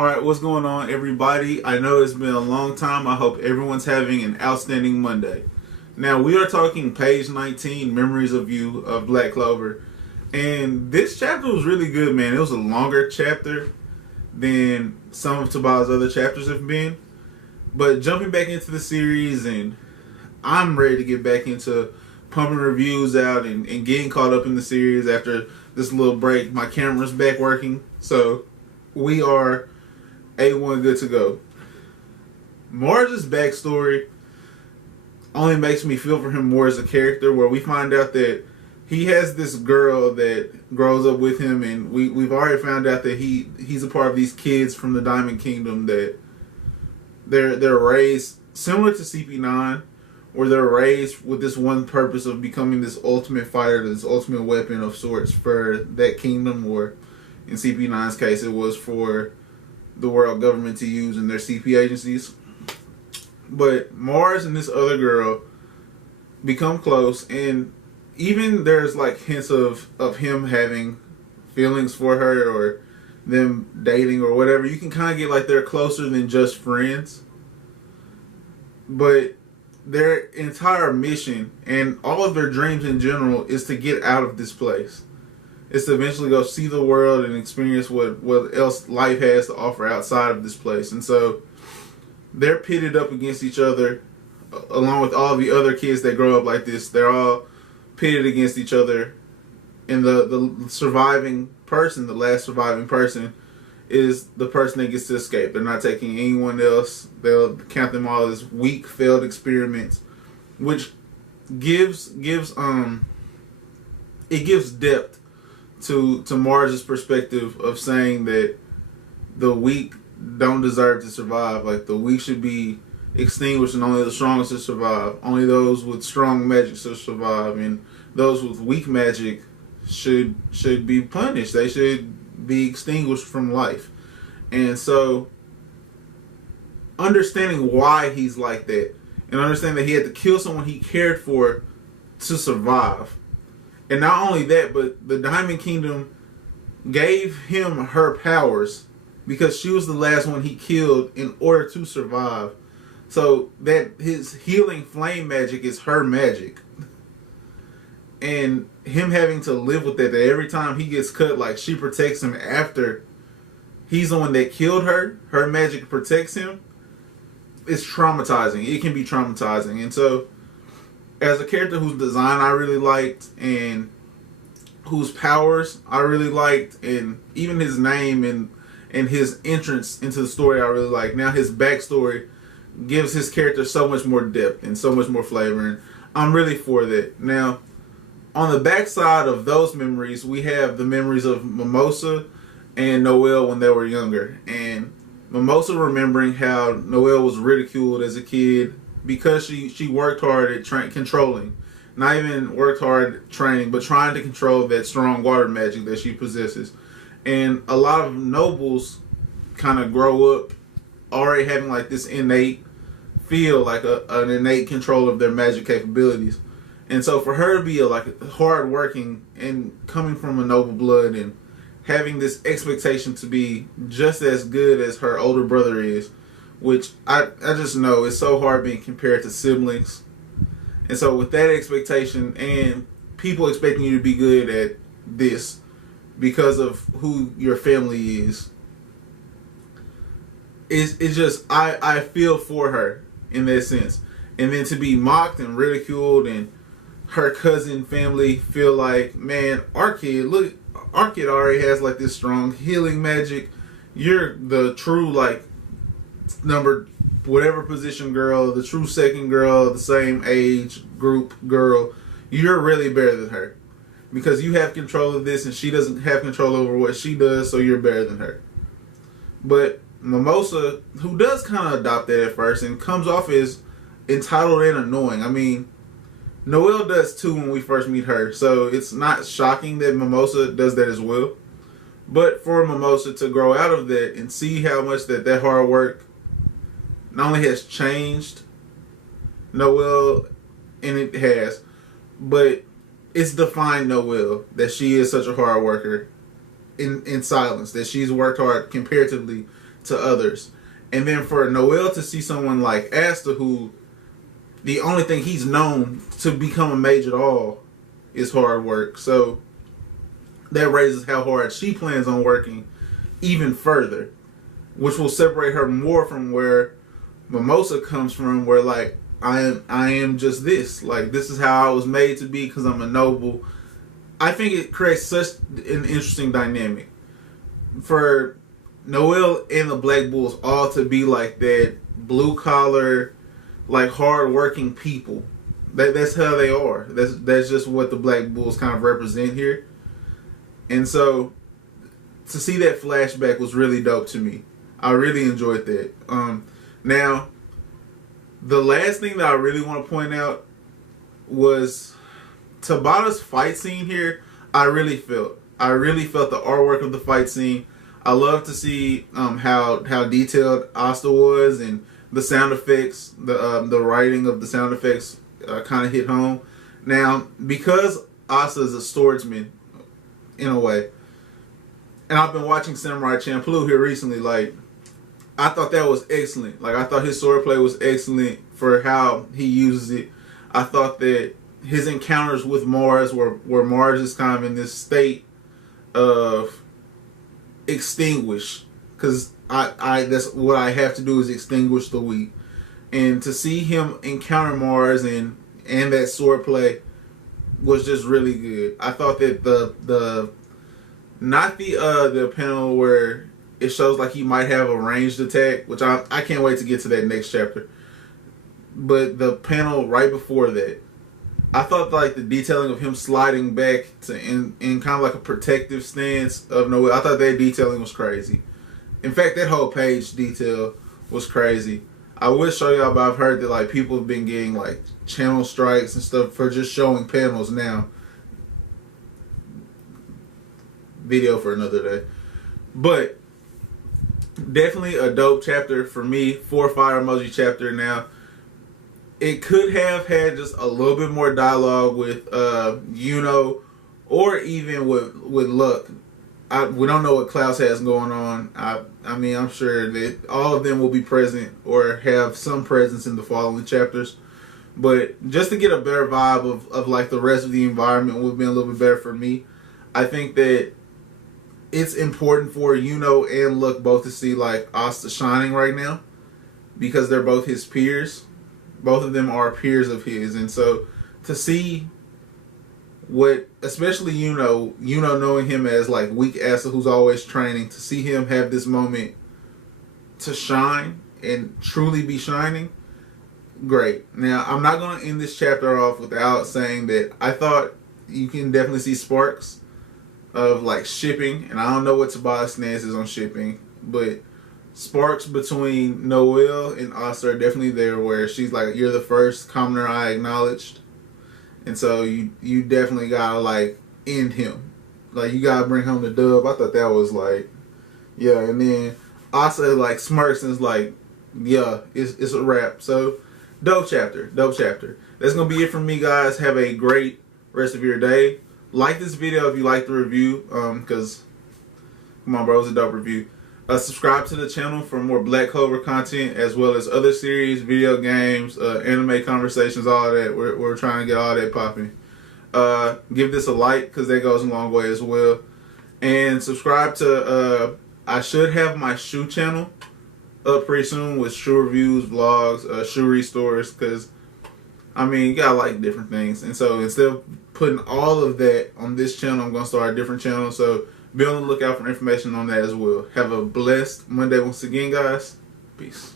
Alright, what's going on, everybody? I know it's been a long time. I hope everyone's having an outstanding Monday. Now, we are talking page 19, Memories of You, of Black Clover. And this chapter was really good, man. It was a longer chapter than some of Tobias' other chapters have been. But jumping back into the series, and I'm ready to get back into pumping reviews out and getting caught up in the series after this little break. My camera's back working, so we are A1 good to go. Mars' backstory only makes me feel for him more as a character, where we find out that he has this girl that grows up with him, and we've already found out that he's a part of these kids from the Diamond Kingdom, that they're raised similar to CP9, where they're raised with this one purpose of becoming this ultimate fighter, this ultimate weapon of sorts for that kingdom, or in CP9's case it was for the world government to use in their CP agencies. But Mars and this other girl become close, and even there's like hints of him having feelings for her, or them dating or whatever. You can kind of get like they're closer than just friends. But their entire mission and all of their dreams in general is to get out of this place. It's to eventually go see the world and experience what else life has to offer outside of this place. And so they're pitted up against each other, along with all the other kids that grow up like this. They're all pitted against each other. And the surviving person, the last surviving person, is the person that gets to escape. They're not taking anyone else. They'll count them all as weak, failed experiments, which gives depth to Mars' perspective of saying that the weak don't deserve to survive. Like, the weak should be extinguished and only the strongest should survive. Only those with strong magic should survive, and those with weak magic should be punished. They should be extinguished from life. And so understanding why he's like that, and understanding that he had to kill someone he cared for to survive. And not only that, but the Diamond Kingdom gave him her powers because she was the last one he killed in order to survive. So that his healing flame magic is her magic. And him having to live with that every time he gets cut, like, she protects him after he's the one that killed her. Her magic protects him. It's traumatizing. It can be traumatizing. And so, as a character whose design I really liked, and whose powers I really liked, and even his name and his entrance into the story I really liked, now his backstory gives his character so much more depth and so much more flavor. And I'm really for that. Now, on the backside of those memories, we have the memories of Mimosa and Noelle when they were younger. And Mimosa remembering how Noelle was ridiculed as a kid because she worked hard at controlling. Not even worked hard at training, but trying to control that strong water magic that she possesses. And a lot of nobles kind of grow up already having like this innate feel, like an innate control of their magic capabilities. And so for her to be hard working and coming from a noble blood and having this expectation to be just as good as her older brother is, which I just know is so hard being compared to siblings. And so with that expectation and people expecting you to be good at this because of who your family is, it's just, I feel for her in that sense. And then to be mocked and ridiculed, and her cousin family feel like, man, our kid already has like this strong healing magic. You're the true like number whatever position girl, the true second girl, the same age group girl. You're really better than her because you have control of this and she doesn't have control over what she does, so you're better than her. But Mimosa, who does kind of adopt that at first and comes off as entitled and annoying. I mean, Noelle does too when we first meet her, so it's not shocking that Mimosa does that as well. But for Mimosa to grow out of that and see how much that hard work not only has changed Noelle, and it has, but it's defined Noelle that she is such a hard worker in silence, that she's worked hard comparatively to others. And then for Noelle to see someone like Asta, who the only thing he's known to become a mage at all is hard work. So that raises how hard she plans on working even further, which will separate her more from where Mimosa comes from, where like I am just this. Like, this is how I was made to be because I'm a noble. I think it creates such an interesting dynamic for Noelle and the Black Bulls all to be like that blue collar, like hard working people. That's how they are. That's just what the Black Bulls kind of represent here. And so to see that flashback was really dope to me. I really enjoyed that. Now, the last thing that I really want to point out was Tabata's fight scene here. I really felt the artwork of the fight scene. I love to see how detailed Asta was, and the sound effects, the writing of the sound effects kind of hit home. Now, because Asta is a swordsman in a way, and I've been watching Samurai Champloo here recently, like, I thought that was excellent. Like, I thought his swordplay was excellent for how he uses it. I thought that his encounters with Mars, where Mars is kind of in this state of extinguish, because I that's what I have to do, is extinguish the weak. And to see him encounter Mars and that swordplay was just really good. I thought that the not the panel where it shows like he might have a ranged attack, which I can't wait to get to that next chapter. But the panel right before that, I thought like the detailing of him sliding back to in kind of like a protective stance of Noelle, I thought that detailing was crazy. In fact, that whole page detail was crazy. I would show y'all, but I've heard that like people have been getting like channel strikes and stuff for just showing panels now. Video for another day. But definitely a dope chapter for me. 4 fire emoji chapter. Now, it could have had just a little bit more dialogue with or even with Luck. We don't know what Klaus has going on. I mean, I'm sure that all of them will be present or have some presence in the following chapters. But just to get a better vibe of like the rest of the environment would have been a little bit better for me. I think that it's important for and Luck both to see like Asta shining right now, because they're both his peers. Both of them are peers of his, and so to see what, especially knowing him as like weak Asta who's always training, to see him have this moment to shine and truly be shining, great. Now, I'm not going to end this chapter off without saying that I thought you can definitely see sparks of like shipping, and I don't know what Tobias' stance is on shipping, but sparks between Noelle and Asta are definitely there, where she's like, you're the first commoner I acknowledged, and so you definitely gotta like end him, like you gotta bring home the dub. I thought that was like, yeah. And then Asta like smirks and is like, yeah, it's a wrap. So dope chapter. That's gonna be it from me, guys. Have a great rest of your day. Like this video if you like the review, because come on, bro, it was a dope review. Subscribe to the channel for more Black Clover content, as well as other series, video games, anime conversations, all that. We're trying to get all that popping. Give this a like, because that goes a long way as well. And subscribe to, I should have my shoe channel up pretty soon with shoe reviews, vlogs, shoe restores, because, I mean, you gotta like different things. And so instead of putting all of that on this channel, I'm going to start a different channel. So be on the lookout for information on that as well. Have a blessed Monday once again, guys. Peace.